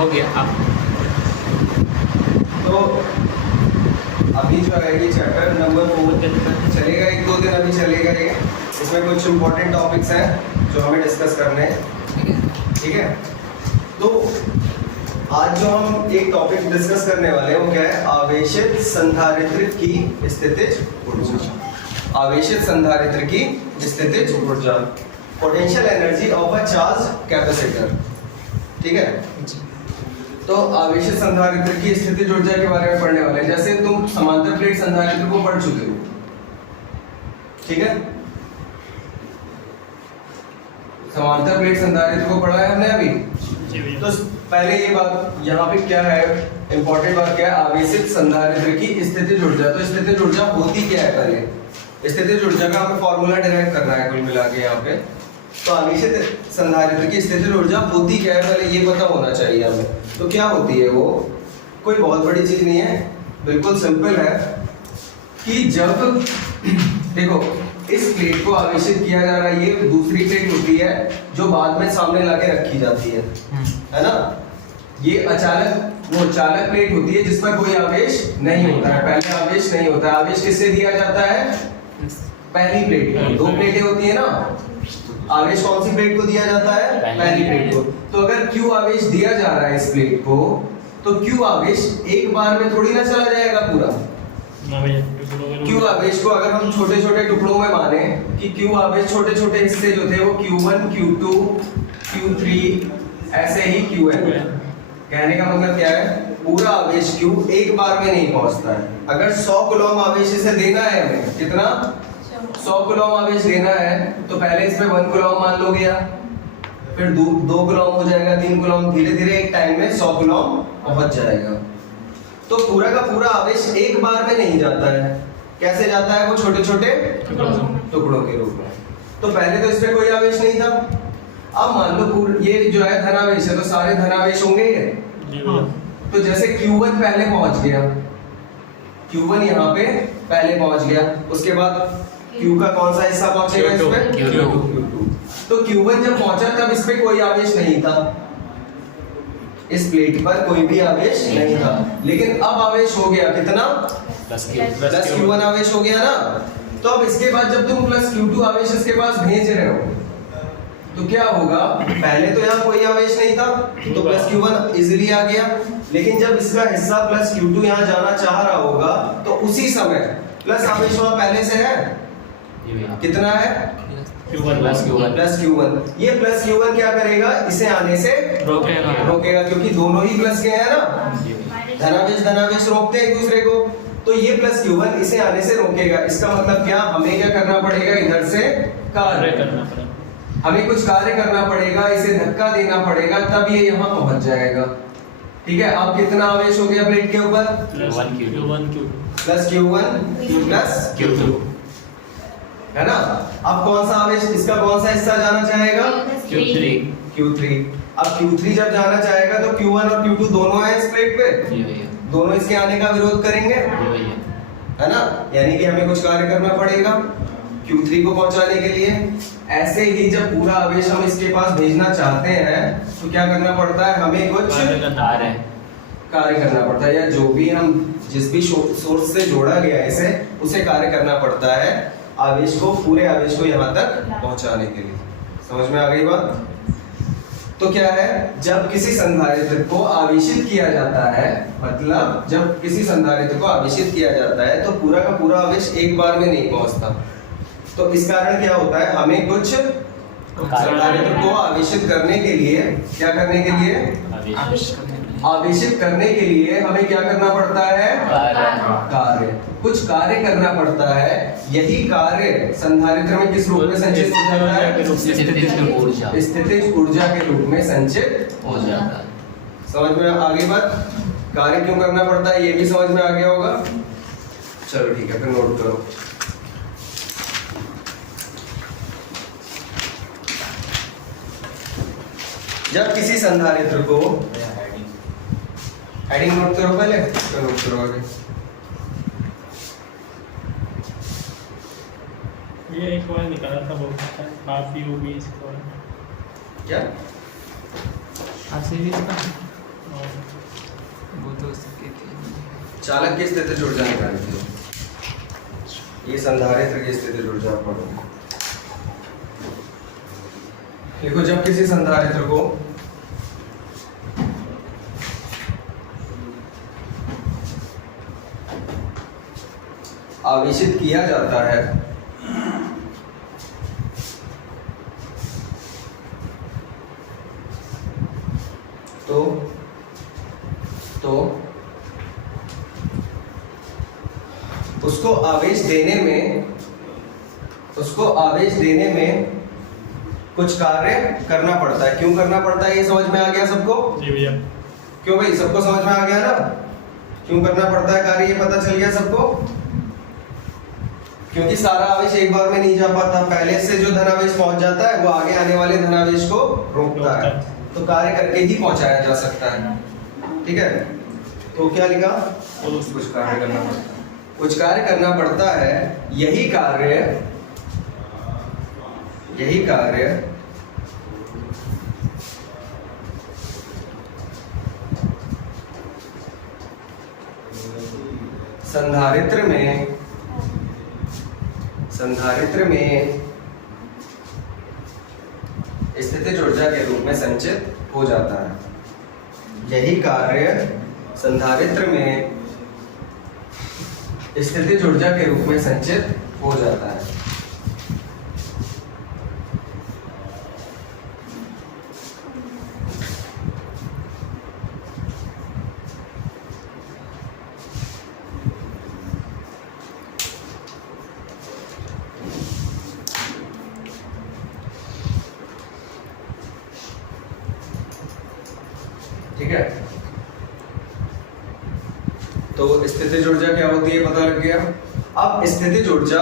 हो गया आप। तो अभी जो है ये चैप्टर नंबर 4 चलेगा, 1-2 दिन अभी चलेगा ये। इसमें कुछ इम्पोर्टेंट टॉपिक्स हैं जो हमें डिस्कस करने हैं, ठीक है। तो आज जो हम एक टॉपिक डिस्कस करने वाले हैं वो क्या है, आवेशित संधारित्र की स्थितिज ऊर्जा। आवेशित संधारित्र की स्थितिज ऊर्जा, potential energy of a charge capacitor, ठीक है। तो आवेशित संधारित्र की स्थितिज ऊर्जा के बारे में पढ़ने वाले हैं। जैसे तुम समांतर प्लेट संधारित्र को पढ़ चुके हो, ठीक है। समांतर प्लेट संधारित्र को पढ़ा है हमने अभी। तो पहले ये बात यहाँ पे क्या है, इंपॉर्टेंट बात क्या है, आवेशित संधारित्र की स्थितिज ऊर्जा। तो स्थितिज ऊर्जा होती क्या है, पहले स्थितिज ऊर्जा का हमें फॉर्मूला डिराइव करना है कुल मिला के यहाँ पे। तो आवेशित संधारित्र की स्थितिज ऊर्जा होती क्या है, पहले ये पता होना चाहिए हमें। तो क्या होती है वो, कोई बहुत बड़ी चीज नहीं है, बिल्कुल सिंपल है कि जब देखो इस प्लेट को आवेशित किया जा रहा है, ये दूसरी प्लेट होती है जो बाद में सामने लाके रखी जाती है ना। ये अचानक वो चालक प्लेट होती है जिस पर कोई आवेश नहीं होता है, पहले आवेश नहीं होता है। आवेश किससे दिया जाता है, पहली प्लेट को। दो प्लेटें होती है ना, आवेश कौन सी प्लेट को दिया जाता है, पहली प्लेट को। तो अगर Q आवेश दिया जा रहा है इस प्लेट को, तो Q आवेश एक बार में थोड़ी ना चला जाएगा पूरा। Q आवेश को अगर हम छोटे छोटे टुकड़ों में माने कि Q आवेश छोटे छोटे हिस्से जो थे वो Q1, Q2, Q3 ऐसे ही Qn। कहने का मतलब क्या है, पूरा आवेश Q एक बार में नहीं पहुंचता है। अगर 100 कूलम आवेश इसे देना है हमें, कितना 100 कूलम आवेश देना है, तो पहले इसमें 1 कूलम मान लो गया, फिर 2 कूलम हो जाएगा, 3 कूलम, धीरे धीरे एक टाइम में 100 कूलम पहुंच जाएगा। तो पूरा का पूरा आवेश एक बार में नहीं जाता है, कैसे जाता है, वो छोटे छोटे टुकड़ों के रूप में। तो पहले तो इसमें कोई आवेश नहीं था। अब मान लो ये जो है धनावेश है, तो सारे धनावेश होंगे ये। तो जैसे Q1 पहले पहुंच गया, Q1 यहाँ पे पहले पहुंच गया, उसके बाद Q का कौन सा हिस्सा पहुंचेगा इस पे, Q2। तो Q1 जब पहुंचा तब इस पे कोई आवेश नहीं था, इस प्लेट पर कोई भी आवेश नहीं था। लेकिन अब आवेश हो गया कितना, प्लस Q1 आवेश हो गया ना। तो अब इसके बाद जब तुम प्लस Q2 आवेश इसके पास भेज रहे हो, तो क्या होगा, पहले तो यहाँ कोई आवेश नहीं था, तो प्लस Q1 इजीली आ गया। लेकिन जब इसका हिस्सा प्लस Q2 यहाँ जाना चाह रहा होगा, तो उसी समय प्लस आवेश वहाँ पहले से है, कितना है, Q1 प्लस Q1। ये प्लस Q1 क्या करेगा, इसे आने से रोकेगा, क्योंकि दोनों ही प्लस के हैं ना, धनावेश धनावेश रोकते हैं एक दूसरे को। तो ये प्लस Q1 इसे आने से रोकेगा। इसका मतलब क्या, हमें क्या करना पड़ेगा, इधर से कार्य करना पड़ेगा, हमें कुछ कार्य करना पड़ेगा, इसे धक्का देना पड़ेगा, तब ये यहाँ पहुंच जाएगा, ठीक है। अब कितना आवेश हो गया प्लेट के ऊपर, प्लस Q1 प्लस Q2, है ना। अब कौन सा आवेश, इसका कौन सा हिस्सा जाना चाहेगा, Q3। अब Q3 जब जाना चाहेगा तो Q1 और Q2 दोनों हैं इस प्लेट पे, दोनों इसके आने का विरोध करेंगे, है ना। यानी कि हमें कुछ कार्य करना पड़ेगा Q3 को पहुंचाने के लिए। ऐसे ही जब पूरा आवेश हम इसके पास भेजना चाहते हैं, तो क्या करना पड़ता है, हमें कुछ कार्य करना पड़ता है, या जो भी हम जिस भी सोर्स से जोड़ा गया है इसे, उसे कार्य करना पड़ता है आवेश को, पूरे आवेश को यहाँ तक पहुंचाने के लिए। समझ में आ गई बात। तो क्या है, जब किसी संधारित्र को आवेशित किया जाता है, मतलब जब किसी संधारित्र को आवेशित किया जाता है, तो पूरा का पूरा आवेश एक बार में नहीं पहुंचता। तो इस कारण क्या होता है, हमें कुछ संधारित्र को आवेशित करने के लिए, क्या करने के लिए, आवेशित करने के लिए हमें क्या करना पड़ता है, कार्य, कुछ कार्य करना पड़ता है। यही कार्य संधारित्र में किस रूप में संचित हो जाता है, स्थितिज ऊर्जा के रूप में संचित हो जाता है। समझ में आ गई बात, कार्य क्यों करना पड़ता है ये भी समझ में आ गया होगा। चलो ठीक है, फिर नोट करो। जब किसी संधारित्र को, हेडिंग नोट करो पहले, फिर नोट करो आगे। ये एक बार निकाला था, बहुत अच्छा है, हाफ यू बी स्क्वायर। क्या आरसीबी का वो तो उसके थे। चालक की स्थिति ऊर्जा निकाली थी। ये संधारित्र की स्थिति ऊर्जा पढ़ो। देखो जब किसी संधारित्र को आवेशित किया जाता है तो उसको आवेश देने में कुछ कार्य करना पड़ता है। क्यों करना पड़ता है ये समझ में आ गया सबको? जी भैया। क्यों भाई, सबको समझ में आ गया ना? क्यों करना पड़ता है कार्य, ये पता चल गया सबको? क्योंकि सारा आवेश एक बार में नहीं जा पाता, पहले से जो धनावेश पहुंच जाता है वो आगे आने वाले धनावेश को रोकता है, तो कार्य करके ही पहुंचाया जा सकता है। ठीक है, तो क्या लिखा? कुछ कार्य करना पड़ता है, कुछ कार्य करना पड़ता है। यही कार्य संधारित्र में स्थितिज ऊर्जा के रूप में संचित हो जाता है। यही कार्य संधारित्र में स्थितिज ऊर्जा के रूप में संचित हो जाता है। ठीक है, तो स्थितिज ऊर्जा क्या होती है पता लग गया। अब स्थितिज ऊर्जा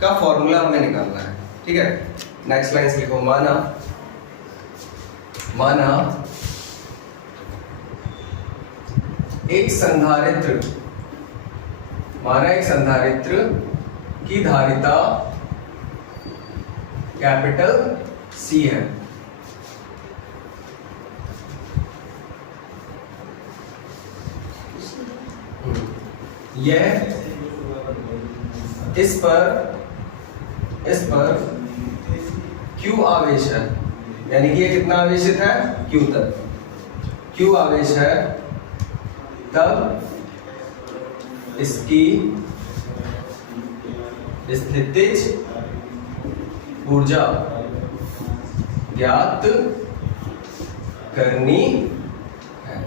का फॉर्मूला हमें निकालना है। ठीक है, नेक्स्ट लाइन लिखो। माना एक संधारित्र की धारिता कैपिटल C है। यह इस पर Q आवेश है, यानी कि ये कितना आवेशित है? Q तक Q आवेश है, तब इसकी स्थितिज ऊर्जा ज्ञात करनी है।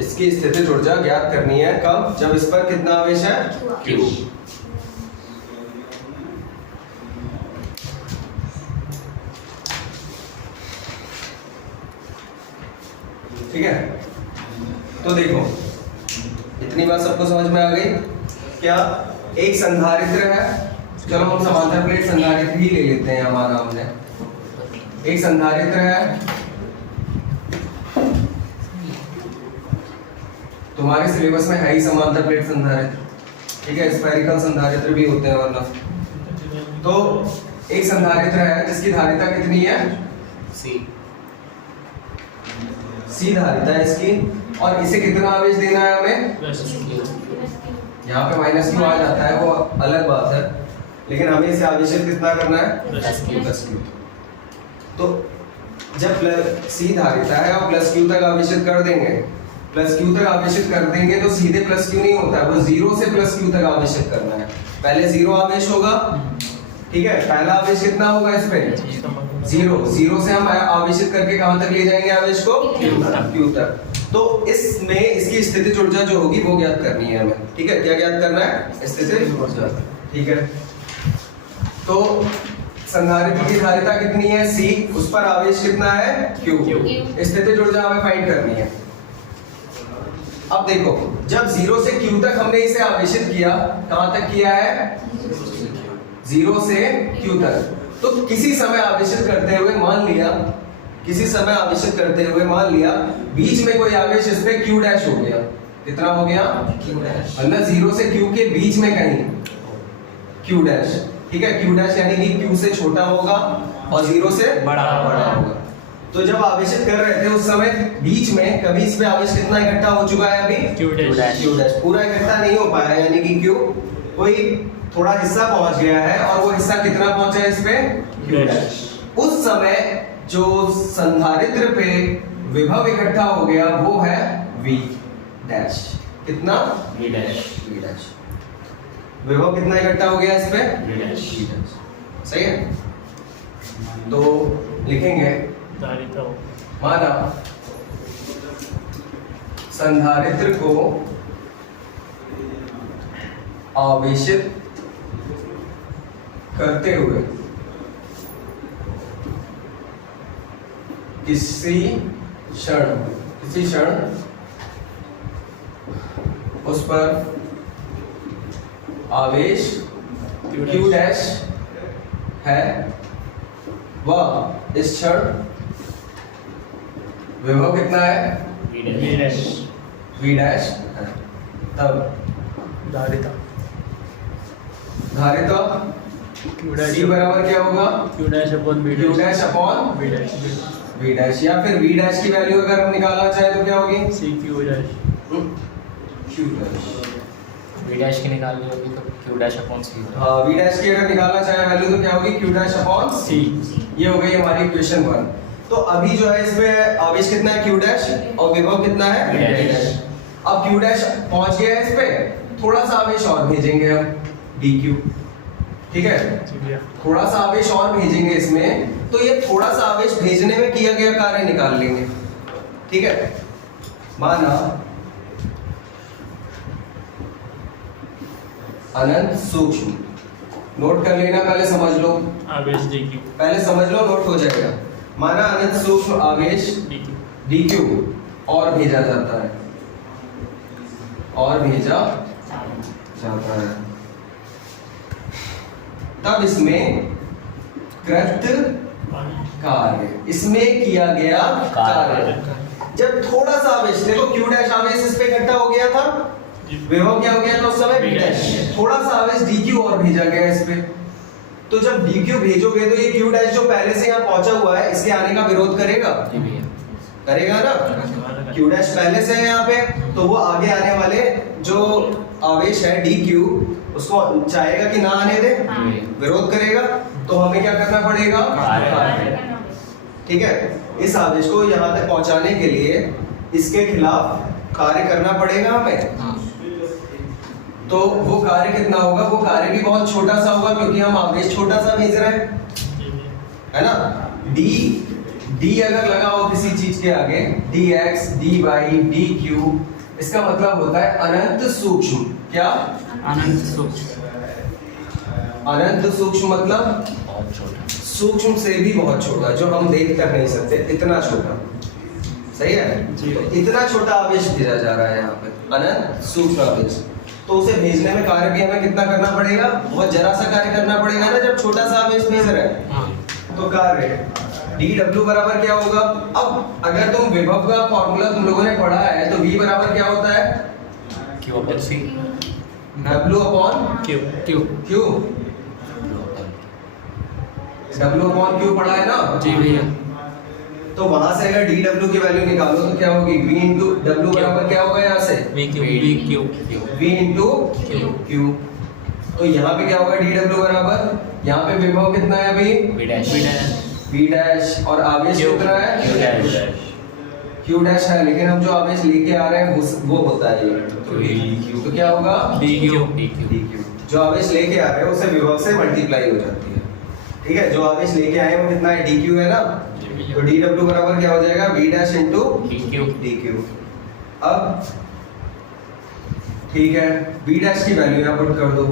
इसकी स्थितिज ऊर्जा ज्ञात करनी है कब? जब इस पर कितना आवेश है? Q। ठीक है, तो देखो इतनी बात सबको समझ में आ गई क्या? एक संधारित्र है, चलो हम समांतर प्लेट संधारित्र ही ले लेते हैं। हमारा हमने एक संधारित्र है, तुम्हारे सिलेबस में है ही समांतर प्लेट संधारित्र। ठीक है, स्फेरिकल संधारित्र भी होते हैं वरना। तो एक संधारित्र है जिसकी धारिता कितनी है? C धारिता है इसकी, और इसे कितना आवेश देना है हमें? यहाँ पे -Q आ जाता है, वो अलग बात है, लेकिन हमें इसे आवेशित कितना करना है? +Q। तो जब C धारिता है और +Q तक आवेशित कर देंगे, +Q तक आवेशित कर देंगे तो सीधे +Q नहीं होता है, वो 0 से +Q तक आवेशित करना है। पहले 0 आवेश होगा। ठीक है, पहला आवेश कितना होगा इस पे? 0 से हम आवेशित करके कहां तक ले जाएंगे आवेश को? Q तक। तो इसमें इसकी स्थितिज ऊर्जा जो होगी वो ज्ञात करनी है हमें। ठीक है, क्या ज्ञात करना है? स्थितिज ऊर्जा। ठीक है, तो संधारित्र की धारिता कितनी है? C, उस पर आवेश कितना है? Q। स्थितिज ऊर्जा हमें फाइंड करनी है। अब देखो, जब 0 से Q तक हमने इसे आवेशित किया, कहां तक किया है? 0 से Q तक। तो किसी समय आवेशित करते हुए मान लिया बीच में कोई आवेश इस पे Q डैश हो गया। कितना हो गया? Q dash. मतलब 0 से Q के बीच में कहीं Q डैश। ठीक है, Q डैश यानी कि Q से छोटा होगा और 0 से बड़ा होगा। तो जब आवेशित कर रहे थे उस समय बीच में कभी इस पे आवेश कितना इकट्ठा हो चुका है अभी? Q dash. Q डैश पूरा इकट्ठा नहीं हो पाया, यानी कि Q कोई थोड़ा हिस्सा पहुंच गया है, और वो हिस्सा कितना पहुंचा है इस पे? Q dash. उस समय जो संधारित्र पे विभव इकट्ठा हो गया वो है V डैश। कितना? V dash. V dash. विभव कितना इकट्ठा हो गया इस पे? V dash. V dash. सही है? तो लिखेंगे धारिता हो। माना संधारित्र को आवेशित करते हुए किसी क्षण उस पर आवेश Q डैश है, वह इस क्षण विभव कितना है? V V dash. Dash. V dash है। तब धारिता। धारिता Q डैश। C बराबर क्या होगा? Q dash upon V Q dash. Dash upon V dash. V dash, या फिर V डैश की वैल्यू अगर हम निकालना चाहे तो क्या होगी? C Q dash. Q dash. V dash की निकालनी होगी तो Q डैश अपॉन C होगा। हाँ, V डैश की अगर निकालना चाहे वैल्यू तो क्या होगी? Q dash upon C। ये हो गई हमारी इक्वेशन 1। तो अभी जो है इसमें आवेश कितना है? Q डैश, और विभव कितना है? V dash. अब Q डैश पहुंच गया है इस पे, थोड़ा सा आवेश और भेजेंगे हम dq, ठीक है? थोड़ा सा आवेश और भेजेंगे इसमें, तो ये थोड़ा सा आवेश भेजने में किया गया कार्य निकाल लेंगे, ठीक है? माना अनंत सूक्ष्म, नोट कर लेना, पहले समझ लो, आवेश dq। पहले समझ लो, नोट हो जाएगा। माना अनंत सूक्ष्म आवेश dq। dq और भेजा जाता है, और भेजा जाता है, तब इसमें कृत कार्य, इसमें किया गया कार्य। जब थोड़ा सा आवेश, देखो Q डैश आवेश इस पे इकट्ठा हो गया था, विभव क्या हो गया था उस समय? V dash. थोड़ा सा आवेश dq और भेजा गया इस पे, तो जब dq भेजोगे तो ये Q डैश जो पहले से यहाँ पहुंचा हुआ है, इसके आने का विरोध करेगा? करेगा ना? Q डैश पहले से है यहाँ पे, तो वो आगे आने वाले जो आवेश है dq उसको चाहेगा कि ना आने दे, विरोध करेगा, तो हमें क्या करना पड़ेगा? ठीक है, इस आवेश को यहाँ तक पहुंचाने के लिए इसके खिलाफ कार्य करना पड़ेगा हमें। तो वो कार्य कितना होगा? वो कार्य भी बहुत छोटा सा होगा, क्योंकि हम आवेश छोटा सा भेज रहे हैं, है ना? d अगर लगा हो किसी चीज के आगे, dx, dy, dq, इसका मतलब होता है अनंत सूक्ष्म। क्या? अनंत सूक्ष्म। अनंत सूक्ष्म मतलब बहुत छोटा। सूक्ष्म से भी बहुत छोटा, जो हम देख कर नहीं सकते, इतना छोटा। सही है? तो इतना छोटा आवेश भेजा जा रहा है यहाँ पे, अनंत सूक्ष्म आवेश। तो उसे भेजने में कार्य भी हमें कितना करना पड़ेगा? बहुत जरा सा कार्य करना पड़ेगा ना, जब छोटा सा आवेश भेज रहे हैं। तो कार्य dw बराबर क्या होगा? अब अगर तुम विभव का फॉर्मूला तुम लोगों ने पढ़ा है, तो v बराबर क्या होता है? Q upon C। w upon Q। q, w upon q पढ़ा है ना? जी भैया। तो वहां से अगर dw की वैल्यू निकालो तो क्या होगी? v इंटू w बराबर क्या होगा यहाँ से? VQ। v into q। तो यहाँ पे क्या होगा? dw बराबर, यहाँ पे विभव कितना है अभी? V dash. v डैश, और आवेश कितना है? Q dash. q डैश है, लेकिन हम जो आवेश लेके आ रहे हैं वो होता है ये, तो क्या होगा? DQ। dq। जो आवेश लेके आ रहे हैं उसे विभव से मल्टीप्लाई हो जाती है, ठीक है? जो आवेश लेके आए वो कितना है? dq है ना? तो dw बराबर क्या हो जाएगा? v dash into dq। अब ठीक है, v डैश की वैल्यू यहाँ पुट कर दो,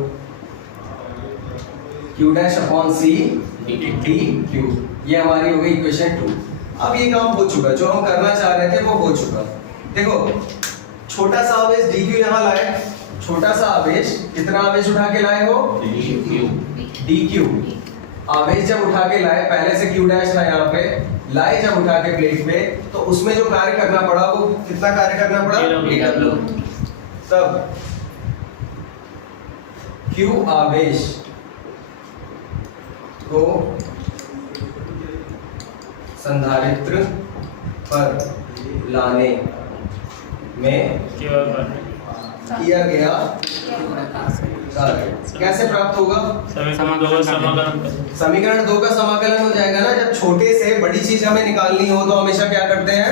q dash upon c dq। ये हमारी हो गई इक्वेशन 2। अब ये काम हो चुका, जो हम करना चाह रहे थे वो हो चुका। देखो, छोटा सा आवेश dq यहाँ लाए, छोटा सा आवेश, कितना आवेश उठा के लाए हो? dq। आवेश जब उठा के लाए, पहले से q डैश था यहाँ पे, लाए जब उठा के प्लेट पे, तो उसमें जो कार्य करना पड़ा वो कितना कार्य करना पड़ा? dw। तब q आवेश को संधारित्र पर लाने में किया गया कार्य कैसे प्राप्त होगा? समीकरण 2 का समाकलन हो जाएगा ना। जब छोटे से बड़ी चीज हमें निकालनी हो तो हमेशा क्या करते हैं?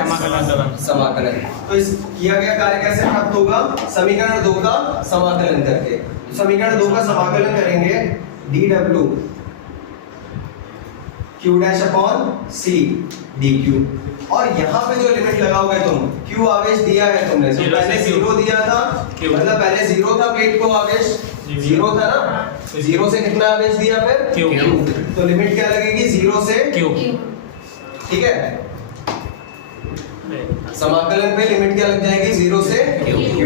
समाकलन। तो इस किया गया कार्य कैसे प्राप्त होगा? समीकरण 2 का समाकलन करके। समीकरण 2 का समाकलन करेंगे dw q dash upon c dq। और यहाँ पे जो लिमिट लगाओगे तुम, q आवेश दिया है तुमने, तो पहले 0 दिया था, मतलब पहले 0 था प्लेट को आवेश, 0 था ना, 0 से कितना आवेश दिया फिर? q। तो लिमिट क्या लगेगी? 0 से q। ठीक है, समाकलन पे लिमिट क्या लग जाएगी? 0 से q।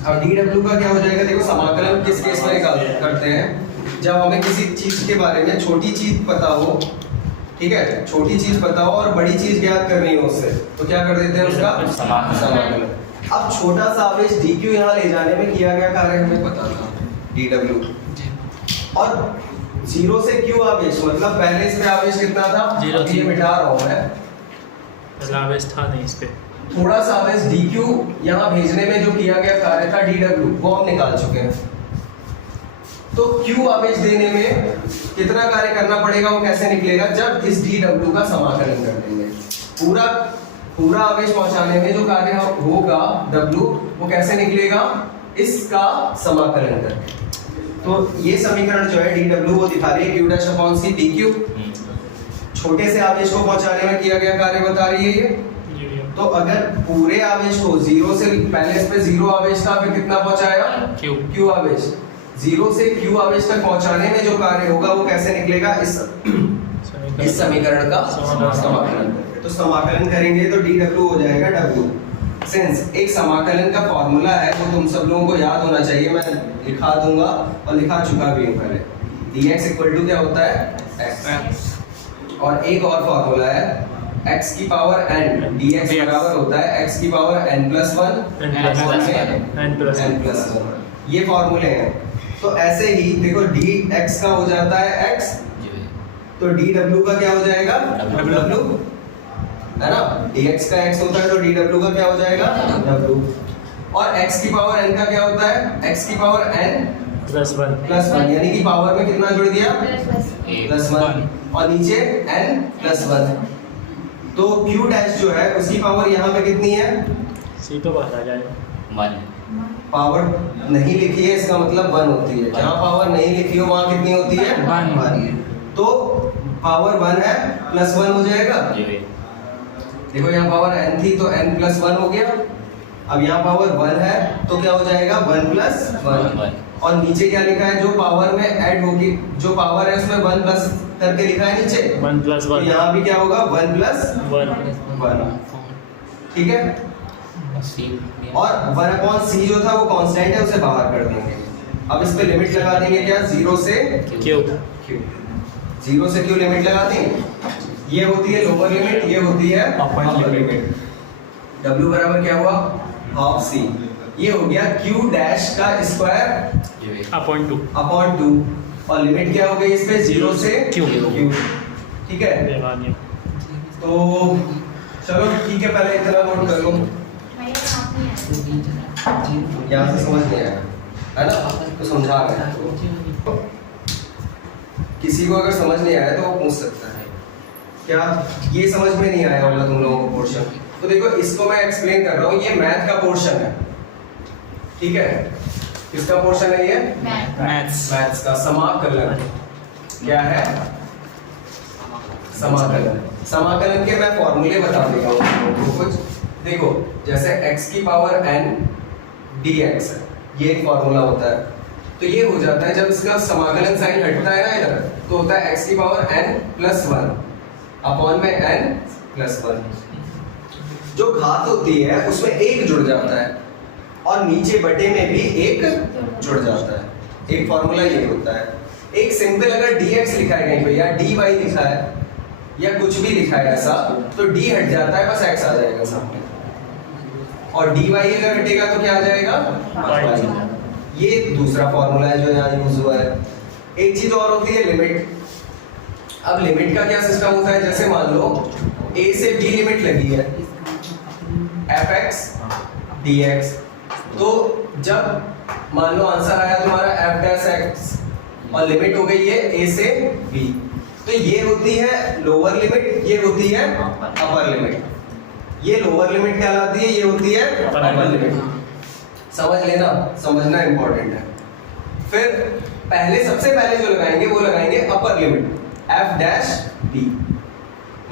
अब dw का क्या हो जाएगा? देखो समाकलन किस केस में करते हैं? जब हमें किसी चीज के बारे में छोटी चीज पता हो, ठीक है, छोटी चीज पता हो और बड़ी चीज ज्ञात करनी हो उससे, तो क्या कर देते हैं? उसका समाकलन। अब छोटा सा आवेश dq यहाँ ले जाने में किया गया कार्य हमें पता था, dw। और 0 से q आवेश, मतलब पहले इस पे आवेश कितना था? ये मिटा रहा हूँ मैं, पहला आवेश था नहीं इस पे। थोड़ा सा आवेश dq यहाँ भेजने में जो किया गया कार्य था dw, वो हम निकाल चुके हैं। तो q आवेश देने में कितना कार्य करना पड़ेगा, वो कैसे निकलेगा? जब इस dw का समाकलन कर देंगे, पूरा आवेश पहुंचाने में जो कार्य होगा w, वो कैसे निकलेगा? इसका समाकलन करके। तो ये समीकरण जो है dw वो दिखा रही है q dash upon c dq। छोटे से आवेश को पहुंचाने में किया गया कार्य बता रही है ये। तो अगर पूरे आवेश को 0 से, पहले इस पे 0 आवेश था, फिर कितना पहुंचाया? q आवेश। 0 से q आवेश तक पहुंचाने में जो कार्य होगा वो कैसे निकलेगा? इस समीकरण का समाकलन। तो समाकलन करेंगे तो dw हो जाएगा w। सिंस एक समाकलन का फॉर्मूला है, वो तुम सब लोगों को याद होना चाहिए, मैं लिखा दूंगा और लिखा चुका भी हूं पहले। dx इक्वल टू क्या होता है? x। और एक और फॉर्मूला है x की पावर n, dx बराबर होता है x की पावर n+1 n+1। ये फॉर्मूले हैं। तो ऐसे ही देखो dx का हो जाता है x, तो dw का क्या हो जाएगा? w, है ना? dx का x होता है तो dw का क्या हो जाएगा? w। और x की पावर n का क्या होता है? x की पावर n+1, यानी कि पावर में कितना जुड़ दिया? +1, और नीचे n+1। तो q डैश जो है उसकी पावर यहाँ पे कितनी है? c तो बाहर आ जाएगा 1। पावर नहीं लिखी है इसका मतलब 1 होती है। जहाँ पावर नहीं लिखी हो वहाँ कितनी होती है? 1। तो पावर 1 है, +1 हो जाएगा। देखो यहाँ पावर n थी तो n+1 हो गया। अब यहाँ पावर 1 है तो क्या हो जाएगा? 1+1। और नीचे क्या लिखा है? जो पावर में ऐड होगी, जो पावर है उसमें 1 प्लस करके लिखा है नीचे 1+1। तो यहाँ भी क्या होगा? 1+1। ठीक है। और 1/c जो था वो कांस्टेंट है, उसे बाहर कर देंगे। अब इस पे लिमिट लगा देंगे क्या? 0 से q। 0 से q लिमिट लगा देंगे। ये होती है लोअर लिमिट, ये होती है अपर लिमिट। w बराबर क्या हुआ? Half c। ये हो गया q डैश का स्क्वायर अपॉन 2। और लिमिट क्या हो गई इस पे? 0 से q। ठीक है। तो चलो ठीक है, पहले इतना नोट कर लो। यहाँ से समझ नहीं आया है ना, तो समझा गया। किसी को अगर समझ नहीं आया तो वो पूछ सकता है क्या ये समझ में नहीं आया होगा तुम लोगों को पोर्शन। तो देखो इसको मैं एक्सप्लेन कर रहा हूँ, ये मैथ का पोर्शन है, ठीक है। किसका पोर्शन है ये? मैथ्स का। समाकलन क्या है? समाकलन। समाकलन के मैं फॉर्मूले बता देगा हूँ कुछ। देखो जैसे x की पावर n dx है, ये एक फॉर्मूला होता है। तो ये हो जाता है जब इसका समाकलन साइन हटता है ना इधर, तो होता है x की पावर n+1 अपॉन में n+1। जो घात होती है उसमें एक जुड़ जाता है और नीचे बटे में भी एक जुड़ जाता है। एक फॉर्मूला ये होता है। एक सिंपल अगर dx लिखा है कहीं पे या dy लिखा है या कुछ भी लिखा है ऐसा, तो d हट जाता है, बस x आ जाएगा सामने। और dy अगर हटेगा तो क्या आ जाएगा? ये दूसरा फॉर्मूला है जो यहाँ यूज हुआ है। एक चीज और होती है लिमिट। अब लिमिट का क्या सिस्टम होता है, जैसे मान लो a से b लिमिट लगी है fx dx, तो जब मान लो आंसर आया तुम्हारा f डैश x और लिमिट हो गई है a से b, तो ये होती है लोअर लिमिट, ये होती है अपर लिमिट। ये लोअर लिमिट कहलाती है, ये होती है अपर लिमिट। समझ लेना, समझना इंपॉर्टेंट है। फिर पहले सबसे पहले जो लगाएंगे वो लगाएंगे upper limit f dash b,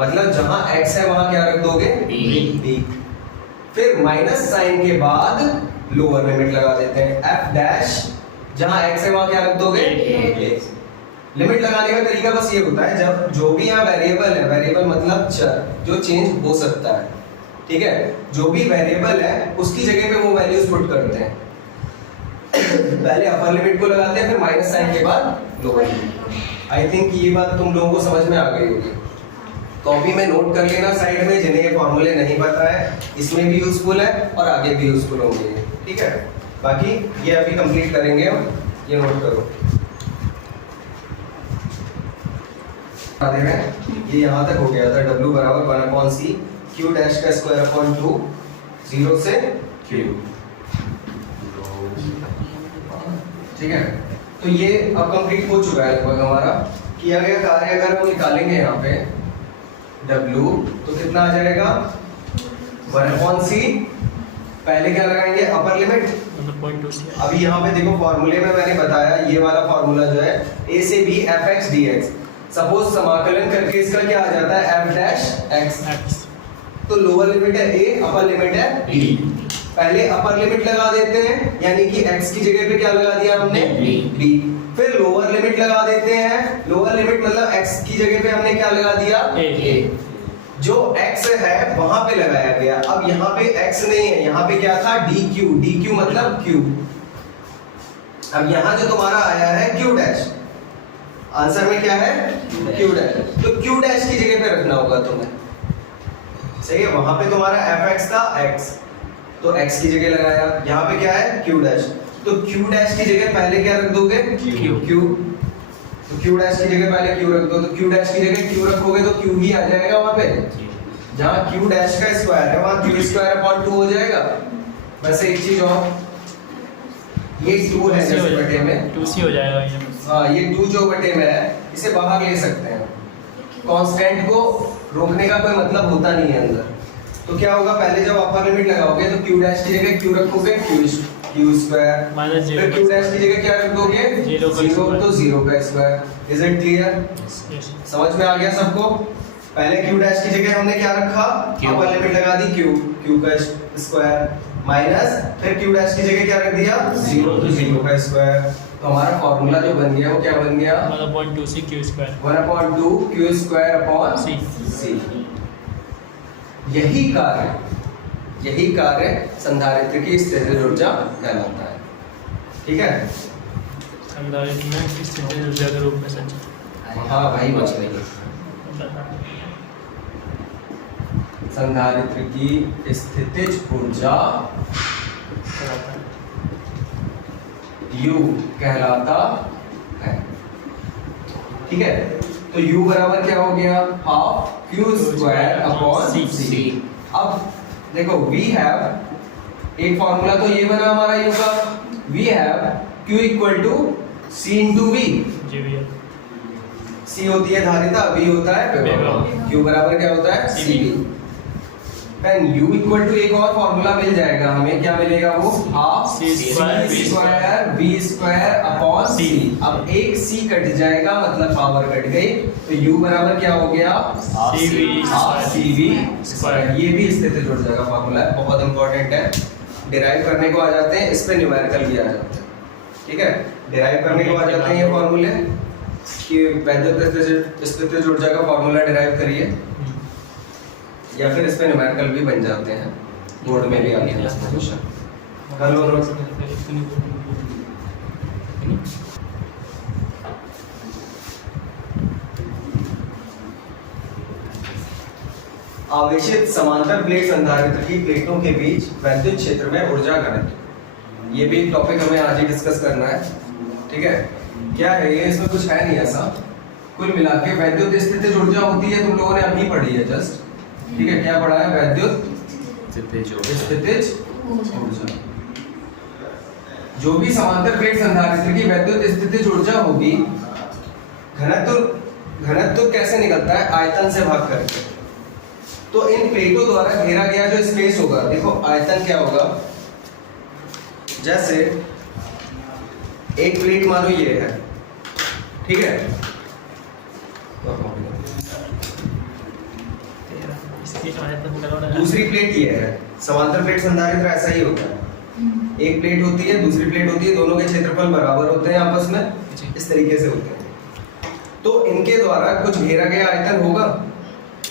मतलब जहां x है वहां क्या रख दोगे b। फिर माइनस साइन के बाद लोअर लिमिट लगा देते हैं f डैश, जहां x है वहां क्या रख दोगे a। लिमिट लगाने का तरीका बस ये होता है, जब जो भी यहाँ वेरिएबल है, वेरिएबल मतलब चर जो चेंज हो सकता है, ठीक है, जो भी वेरिएबल है उसकी जगह पे वो वैल्यूज पुट करते हैं। पहले अपर लिमिट को लगाते हैं, फिर माइनस साइन के बाद लोअर लिमिट। आई थिंक ये बात तुम लोगों को समझ में आ गई होगी। कॉपी में नोट कर लेना साइड में, जिन्हें ये फॉर्मूले नहीं पता है, इसमें भी यूजफुल है और आगे भी यूजफुल होंगे, ठीक है। बाकी ये अभी कंप्लीट करेंगे हम, ये नोट करो। ये यहाँ तक हो गया था, W बराबर 1/c q डैश का स्क्वायर अपॉन 2 0 से q, ठीक है। तो ये अब कंप्लीट हो चुका है लगभग हमारा। किया गया कार्य अगर हम निकालेंगे यहाँ पे W, तो कितना आ जाएगा 1/c। पहले क्या लगाएंगे अपर लिमिट। अभी यहाँ पे देखो फॉर्मूले में मैंने बताया, ये वाला फॉर्मूला जो है a से b fx dx, सपोज समाकलन करके इसका क्या आ जाता है f डैश x, तो लोअर लिमिट है a, अपर लिमिट है b। पहले अपर लिमिट लगा देते हैं, यानी कि x की जगह पे क्या लगा दिया हमने b। फिर लोअर लिमिट लगा देते हैं, लोअर लिमिट मतलब x की जगह पे हमने क्या लगा दिया a। जो x है वहां पे लगाया गया। अब यहाँ पे x नहीं है, यहाँ पे क्या था dq, dq मतलब q। अब यहाँ जो तुम्हारा आया है q डैश, आंसर में क्या है q डैश, तो q डैश की जगह पे रखना होगा तुम्हें, सही है। वहां पे तुम्हारा fx था x, तो x की जगह लगाया। यहाँ पे क्या है q डैश, तो q डैश की जगह पहले क्या रख दोगे q, तो q डैश की जगह पहले q रख दो, तो q डैश की जगह q रखोगे तो q ही आ जाएगा वहां पे। जहां q डैश का स्क्वायर है वहां q स्क्वायर अपॉन 2 हो जाएगा। वैसे एक चीज और, ये 2 है जैसे बटे में 2c हो जाएगा ये। हाँ, ये 2 जो बटे में है इसे बाहर ले सकते हैं। कांस्टेंट को रोकने का कोई मतलब होता नहीं है अंदर। तो क्या होगा, पहले जब अपर लिमिट लगाओगे तो q डैश की जगह q रखोगे q स्क्वायर, फिर q डैश की जगह क्या रख दोगे 0, तो 0 का स्क्वायर। Is it clear? समझ में आ गया सबको? पहले q डैश की जगह हमने क्या रखा, अपर लिमिट लगा दी q का स्क्वायर, माइनस फिर q डैश की जगह क्या रख दिया 0, तो 0 का स्क्वायर। तो हमारा फॉर्मूला जो बन गया वो क्या बन गया 1/2c q square, 1/2 q square upon c। यही कार्य संधारित्र की स्थितिज ऊर्जा कहलाता है, ठीक है। संधारित्र में स्थितिज ऊर्जा के रूप में संचित। हाँ भाई, बच गई। संधारित्र की स्थितिज ऊर्जा U कहलाता है, ठीक है। तो U बराबर क्या हो गया, half q square upon c। अब देखो we have, एक फॉर्मूला तो ये बना हमारा U का, we have q equal to c into v। c होती है धारिता, v होता है विभव, q बराबर क्या होता है cv। Then u equal to एक और फॉर्मूला मिल जाएगा हमें, क्या मिलेगा वो, half c square v square upon c। अब एक c कट जाएगा मतलब पावर कट गई, तो u बराबर क्या हो गया हाफ cv स्क्वायर। ये भी स्थितिज ऊर्जा का फॉर्मूला है, बहुत इंपॉर्टेंट है। डिराइव करने को आ जाते हैं, इस पे न्यूमेरिकल भी आ जाते हैं, ठीक है। डिराइव करने को आ जाते हैं ये फॉर्मूले, कि वैद्युत स्थितिज ऊर्जा का फॉर्मूला डिराइव करिए, या फिर इस पे न्यूमेरिकल भी बन जाते हैं, बोर्ड में भी आते हैं क्वेश्चन। कर लो नोट। आवेशित समांतर प्लेट संधारित्र की प्लेटों के बीच वैद्युत क्षेत्र में ऊर्जा घनत्व, ये भी एक टॉपिक हमें आज ही डिस्कस करना है, ठीक है। क्या है ये, इसमें कुछ है नहीं ऐसा, कुल मिला के वैद्युत स्थितिज ऊर्जा होती है, तुम लोगों ने अभी पढ़ी है जस्ट, ठीक है, क्या पढ़ा है? वैद्युत स्थितिज ऊर्जा। जो भी समांतर प्लेट संधारित्र की वैद्युत स्थितिज ऊर्जा होगी, घनत्व कैसे निकलता है? आयतन से भाग करके। तो इन प्लेटों द्वारा घेरा गया जो स्पेस होगा, देखो आयतन क्या होगा, जैसे एक प्लेट मानो ये है, ठीक है, दूसरी प्लेट ये है। समांतर प्लेट संधारित्र ऐसा ही होता है, एक प्लेट होती है, दूसरी प्लेट होती है, दोनों के क्षेत्रफल बराबर होते हैं आपस में, इस तरीके से होते हैं। तो इनके द्वारा कुछ घेरा गया आयतन होगा,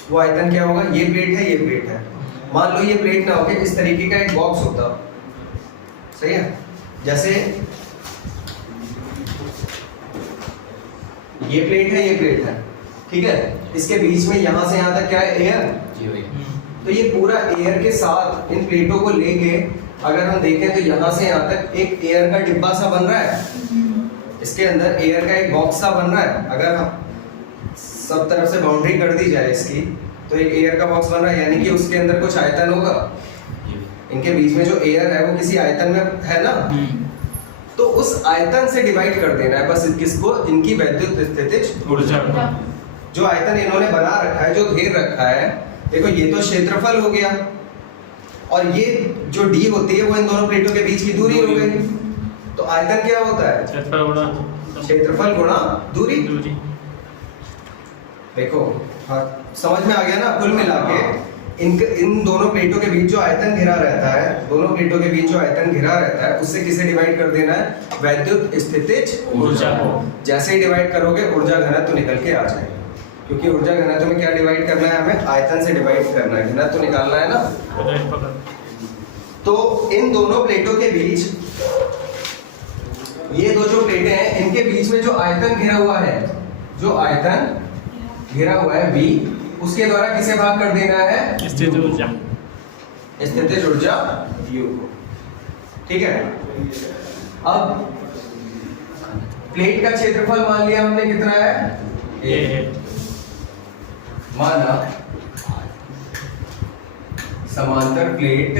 वो आयतन क्या होगा? ये प्लेट है, ये प्लेट है। मान लो ये प्लेट ना होके इस तरीके का एक बॉक्स होता, सही है, जैसे ये प्लेट है, ये प्लेट है, ठीक है, इसके बीच में यहां से यहां तक क्या है? एयर। तो ये पूरा एयर के साथ इन प्लेटों को लेके अगर हम देखें तो यहां से यहां तक एक एयर का डिब्बा सा बन रहा है, इसके अंदर एयर का एक बॉक्स सा बन रहा है। अगर हम सब तरफ से बाउंड्री कर दी जाए इसकी, तो एक एयर का बॉक्स बन रहा है, यानी कि उसके अंदर कुछ आयतन होगा। इनके बीच में जो एयर है वो किसी आयतन में है ना, तो उस आयतन से डिवाइड कर देना है बस किसको? इनकी वैद्युत स्थितिज ऊर्जा। जो आयतन इन्होंने बना रखा है, जो घेर रखा है, देखो ये तो क्षेत्रफल हो गया, और ये जो डी होती है वो इन दोनों प्लेटों के बीच की दूरी हो गई। तो आयतन क्या होता है? क्षेत्रफल गुणा दूरी। देखो हाँ, समझ में आ गया ना? कुल मिला के इन दोनों प्लेटों के बीच जो आयतन घिरा रहता है, दोनों प्लेटों के बीच जो आयतन घिरा रहता है, उससे किसे डिवाइड कर देना है? वैद्युत स्थितिज ऊर्जा को। जैसे ही डिवाइड करोगे ऊर्जा घनत्व निकल के आ जाएगा, क्योंकि ऊर्जा घनत्व में क्या डिवाइड करना है? हमें आयतन से डिवाइड करना है, घनत्व निकालना है ना। तो इन दोनों प्लेटों के बीच, ये दो जो प्लेटें हैं, इनके बीच में जो आयतन घिरा हुआ है, जो आयतन घिरा हुआ है V, उसके द्वारा किसे भाग कर देना है? स्थितिज ऊर्जा, स्थितिज ऊर्जा U को, ठीक है। अब प्लेट का क्षेत्रफल मान लिया हमने कितना है? A। माना समांतर प्लेट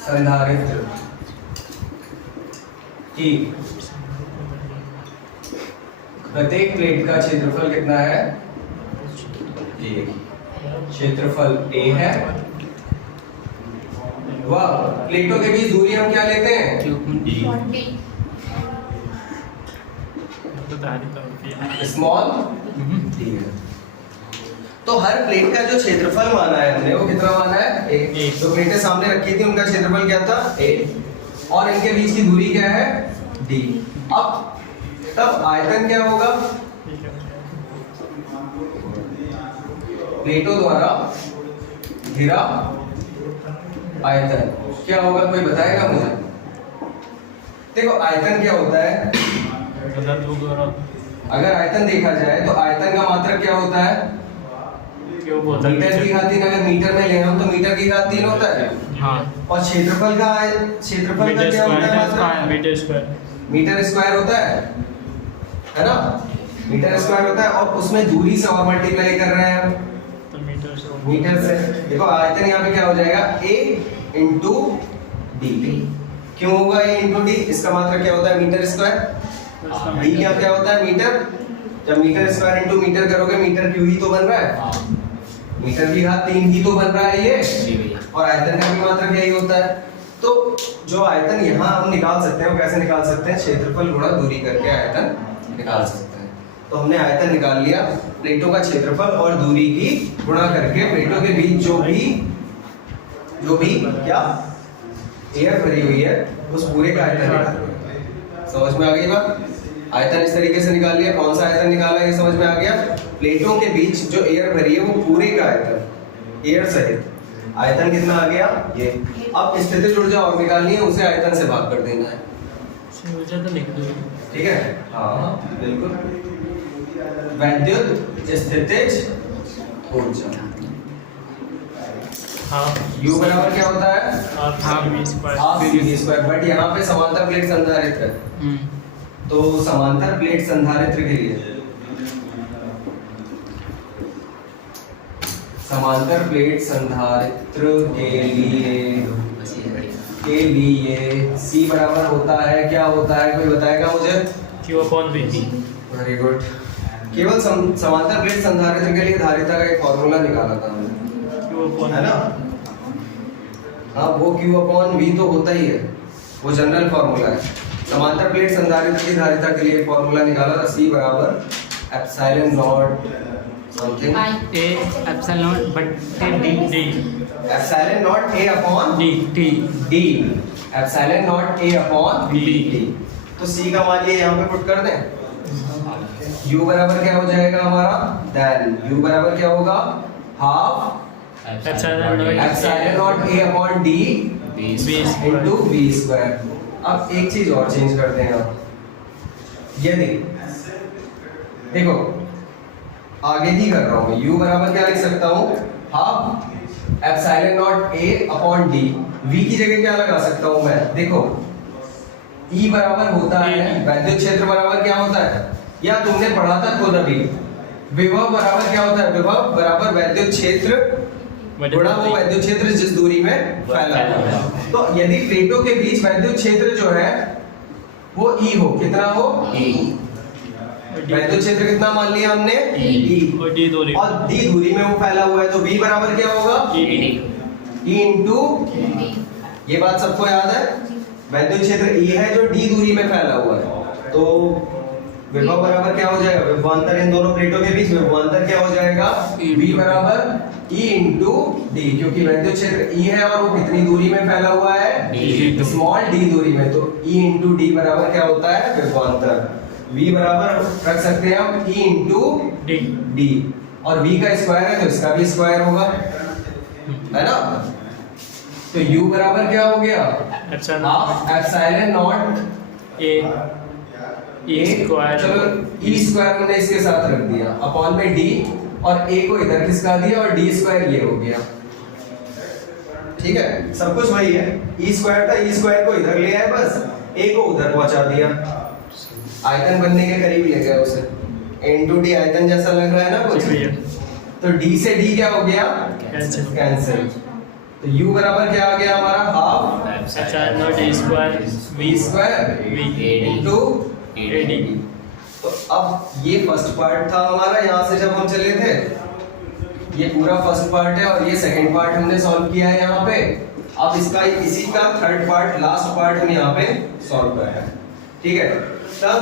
संधारित्र की प्रत्येक प्लेट का क्षेत्रफल कितना है? A। क्षेत्रफल A है, वह प्लेटों के बीच दूरी हम क्या लेते हैं? स्मॉल d है। तो हर प्लेट का जो क्षेत्रफल माना है हमने, वो कितना माना है? A। जो प्लेटें सामने रखी थी उनका क्षेत्रफल क्या था? A, और इनके बीच की दूरी क्या है? D। अब तब आयतन क्या होगा? प्लेटों द्वारा घिरा आयतन क्या होगा? कोई बताएगा मुझे? देखो आयतन क्या होता है? अगर आयतन देखा जाए तो आयतन का मात्रक क्या होता है? मीटर की घात 3। अगर मीटर में ले हम तो मीटर की घात 3 होता है। हाँ। और क्षेत्रफल का क्या होता है? मात्रक मीटर स्क्वायर होता है ना? मीटर स्क्वायर होता है, और उसमें दूरी से और मल्टीप्लाई कर रहे हैं हम, मीटर से। देखो आयतन यहाँ पे क्या हो जाएगा? A into D. क्यों होगा A इंटू डी? इसका मात्रक क्या होता है? Metre square. डी क्या होता है? मीटर। जब मीटर स्क्वायर इंटू मीटर करोगे, मीटर क्यू ही तो बन रहा है, मीटर की घात 3 ही तो बन रहा है ये, और आयतन का भी मात्रक यही होता है। तो जो आयतन यहाँ हम निकाल सकते हैं वो कैसे निकाल सकते हैं? क्षेत्रफल गुणा दूरी करके आयतन निकाल सकते हैं। तो हमने आयतन निकाल लिया, प्लेटों का क्षेत्रफल और दूरी की गुणा करके प्लेटों के बीच जो भी क्या एयर भरी हुई है उस पूरे का आयतन निकाल लिया। समझ में आ गई बात? आयतन इस तरीके से निकाल लिया। कौन सा आयतन निकाला ये समझ में आ गया? प्लेटों के बीच जो एयर भरी है वो पूरे का आयतन, एयर सहित आयतन कितना आ गया? ये। अब स्थितिज ऊर्जा और निकालनी है, उसे आयतन से भाग कर देना है। ठीक है? हाँ बिल्कुल। वैद्युत स्थितिज ऊर्जा U बराबर क्या होता है? Half v square. बट यहाँ पे समांतर प्लेट संधारित्र है, तो समांतर प्लेट संधारित्र के लिए समांतर प्लेट संधारित्र के लिए C बराबर होता है, क्या होता है, कोई बताएगा मुझे? Q/V। Very good. केवल समांतर प्लेट संधारित्र के लिए धारिता का एक फॉर्मूला निकाला था हमने, है ना? हाँ, वो Q/V तो होता ही है, वो जनरल फॉर्मूला है। समांतर प्लेट संधारित्र की धारिता के लिए फॉर्मूला निकाला था, C बराबर epsilon not something A epsilon but D epsilon not A upon D D epsilon not A upon D। तो C का मान ये यहाँ पे पुट कर दें। U बराबर क्या हो जाएगा हमारा? देन U बराबर क्या होगा? Half epsilon not A upon D into V square. अब एक चीज और चेंज करते हैं आप, ये देखो आगे ही कर रहा हूँ। U बराबर क्या लिख सकता हूँ? Half epsilon not A upon D। V की जगह क्या लगा सकता हूँ मैं? देखो E बराबर होता है वैद्युत क्षेत्र बराबर क्या होता है, या तुमने पढ़ा था खुद अभी, विभव बराबर क्या होता है? विभव बराबर वैद्युत क्षेत्र गुणा वो वैद्युत क्षेत्र जिस दूरी में फैला है। तो यदि प्लेटों के बीच वैद्युत क्षेत्र जो है वो E हो, कितना हो? E। वैद्युत क्षेत्र कितना मान लिया हमने? E। और D दूरी और D दूरी में वो फैला हुआ है, तो V बराबर क्या होगा? E इंटू, ये बात सबको याद है? वैद्युत क्षेत्र E है जो D दूरी में फैला हुआ है, तो विभव बराबर क्या हो जाएगा? विभवांतर इन दोनों प्लेटों के बीच विभवांतर क्या हो जाएगा? V बराबर E इंटू D, क्योंकि वैद्युत क्षेत्र E है और वो कितनी दूरी में फैला हुआ है? स्मॉल d दूरी में, तो E इंटू D बराबर क्या होता है? विभवांतर। V बराबर रख सकते हैं हम E इंटू D, और V का स्क्वायर है तो इसका भी स्क्वायर होगा, है ना? तो U बराबर क्या हो गया? Half epsilon not A square, चलो E स्क्वायर हमने इसके साथ रख दिया अपॉन में D, और A को इधर खिसका दिया और D स्क्वायर ये हो गया। ठीक है, सब कुछ वही है। E स्क्वायर था, E स्क्वायर को इधर ले आए, बस A को उधर पहुंचा दिया, आयतन बनने के करीब ले गया उसे। इनटू D आयतन जैसा लग रहा है ना कुछ, तो D से D क्या हो गया? कैंसिल। तो U बराबर क्या आ गया हमारा? Half epsilon not A square V square into AD। तो अब ये फर्स्ट पार्ट था हमारा, यहाँ से जब हम चले थे, ये पूरा फर्स्ट पार्ट है और ये सेकंड पार्ट हमने सॉल्व किया है यहाँ पे। अब इसका इसी का थर्ड पार्ट, लास्ट पार्ट हम यहाँ पे सॉल्व कर रहे हैं। ठीक है, तब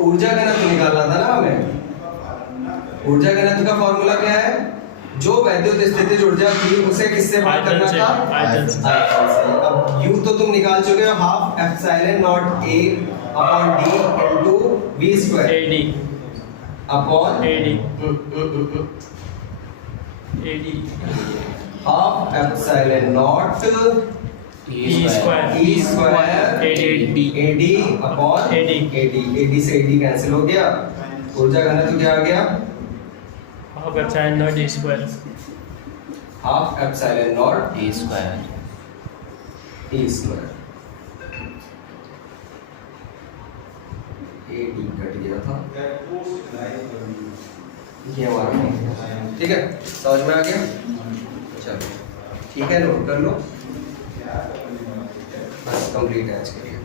ऊर्जा घनत्व निकालना था ना हमें। ऊर्जा घनत्व का फॉर्मूला क्या है? जो वैद्युत स्थितिज ऊर्जा थी उसे किससे भाग करना था? आयतन से। अब U तो तुम निकाल चुके हो, half epsilon not A upon D into V square AD upon half epsilon not E square AD upon AD से AD कैंसिल हो गया। ऊर्जा घनत्व क्या आ गया? Half epsilon not A square, half epsilon not A square A square. AD cut गया था, ये हमारा। ठीक है, समझ में आ गया? चलो ठीक है, नोट कर लो, बस कंप्लीट है आज के लिए।